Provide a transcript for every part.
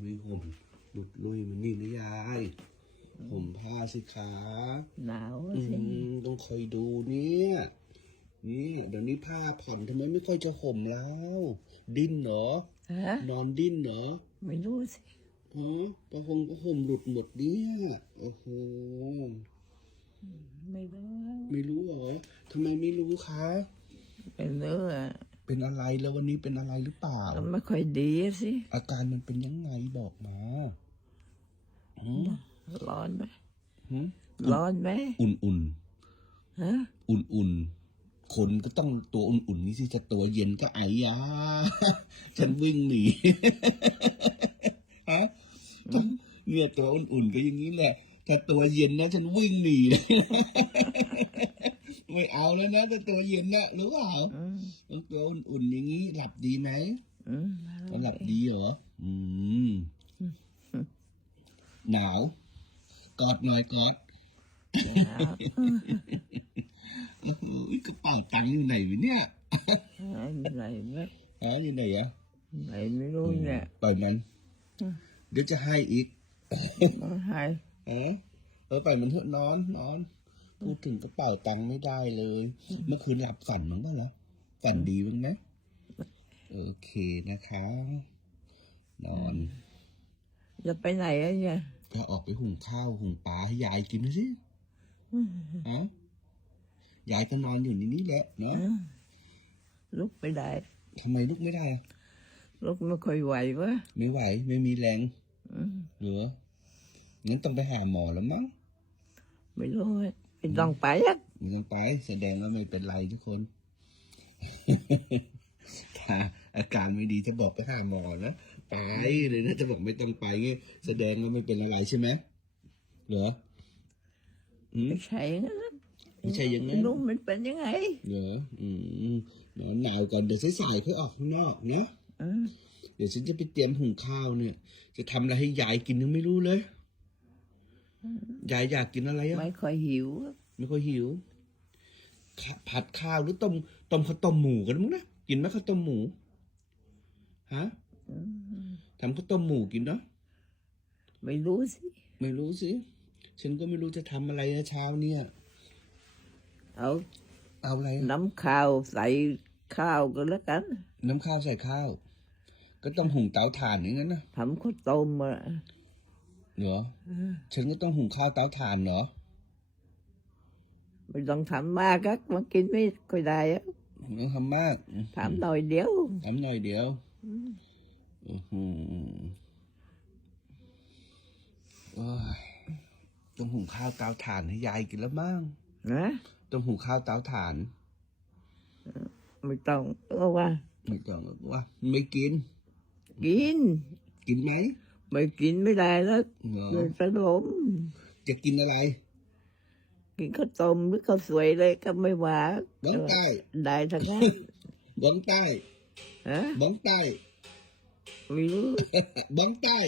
ไม่ห่มหลุดลุยมันนี่นะยายห่มผ้าสิคะหนาวอืสิมต้องคอยดูเนี่ยนี่เดี๋ยวนี้ผ้าผ่อนทำไมไม่ค่อยจะห่มแล้ว ดิ้นเหรอ ฮะนอนดิ้นเหรอไม่รู้สิฮะประหงประห่มหลุดหมดเนี่ยโอ้โห ไม่รู้ไม่รู้เหรอทำไมไม่รู้คะไม่รู้อะ เป็นอะไรแล้ววันนี้เป็นอะไรหรือเปล่ามันไม่ค่อยดีสิ อาการมันเป็นยังไงบอกมาหืมร้อนไหมหืมร้อนไหมอุ่นฮะๆอุ่นๆคนก็ต้องตัวอุ่นๆนี่สิจะตัวเย็นก็ไอ้ยา ฉันวิ่งหนี ฮะต้องเนี่ยตัวอุ่นๆก็อย่างนี้แหละถ้าตัวเย็นนะ ฉันวิ่งหนีเลย ไม่เอาแล้วนะถ้าตัวเย็นนะรู้เปล่าอืมต้องตัวอุ่นๆอย่างนี้ หลับดีไหมอืมมันหลับดีเหรออืมหนาว กอดหน่อยกอดหนาวโอ้โหกระเป๋าตังค์อยู่ไหนวะเนี่ยไหนไหนไหมหาอยู่ไหนอะไหนไม่รู้เนี่ยปล่อยมันอืมเดี๋ยวจะให้อีกมันหายฮะเออปล่อยมันเถอะนอนนอน พูดถึงกระเป๋าตังค์ไม่ได้เลย เมื่อคืนหลับฝันมั้งป่ะล่ะฝันดีบ้างไหมโอเคนะคะ นอนจะไปไหนอะเนี่ยก็ออกไปหุงข้าวหุงปลาให้ยายกินสิอืมฮะยายก็นอนอยู่ในนี้แหละเนาะอืมลุกไม่ได้ทำไมลุกไม่ได้อะลุกไม่ค่อยไหววะไม่ไหว ไม่มีแรงอืมเหรืองั้นต้องไปหาหมอแล้วมั้งไม่รู้อะ ไม่ต้องไปอะไมันต้องไป แสดงว่าไม่เป็นไรทุกคน ถ้าอาการไม่ดีจะบอกไปหาหมอนะไปเลยนะจะบอกไม่ต้องไปงี้แสดงว่าไม่เป็นอะไรใช่ไหมเหรออืมไม่ใช่อย่างนั้นนะไม่ใช่อย่างนั้นไม่รู้มันเป็นยังไงเหรออืมหนาวหนาวก่อนเดี๋ยวสายๆค่อยออกข้างนอกนะอืมเดี๋ยวฉันจะไปเตรียมหุงข้าวเนี่ย จะทำอะไรให้ยายกินยังไม่รู้เลย ยายอยากกินอะไรอะไม่ค่อยหิวอะไม่ค่อยหิวข้าผัดข้าวหรือต้มต้มข้าวต้มหมูกันมั้งนะกินไหมข้าวต้มหมูฮะอืมทำข้าวต้มหมูกินเนาะไม่รู้สิ ไม่รู้สิ ฉันก็ไม่รู้จะทำอะไรนะเช้าเนี่ยเอาเอาอะไรอะน้ำข้าวใส่ข้าวก็แล้วกัน น้ำข้าวใส่ข้าว ก็ต้องหุงเตาถ่านอย่างนั้นนะทำข้าวต้มอะ เหรอฉันก็ต้องหุงข้าวเตาถ่านเหรอไม่ต้องทำมากก็มากินไม่ค่อยได้อะไม่ต้องทำมากทำหน่อยเดียวทำหน่อยเดียวอื้อหือโอ้ยต้องหุงข้าวเตาถ่านให้ยายกินแล้วมั้งนะต้องหุงข้าวเตาถ่านไม่ต้องเพราะว่า ไม่ต้องหรอกว่า ไม่กิน กิน กินไหม ไม่กินไม่ได้แล้วเหรอเดินสลมจะกินอะไร กินข้าวต้มหรือข้าวสวยเลยก็ไม่ว่าบ้องใต้ได้ทั้งนั้นบ้องใต้ฮะบ้องใต้ไม่รู้บ้องใต้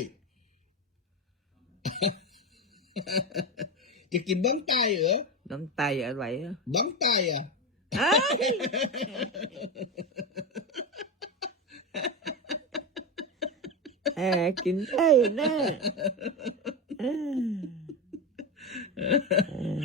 จะกินบ้องใต้เหรอน้ำไตอะไรอะบ้องใต้อะ เอ้ยแอบกินได้นะ เออเออ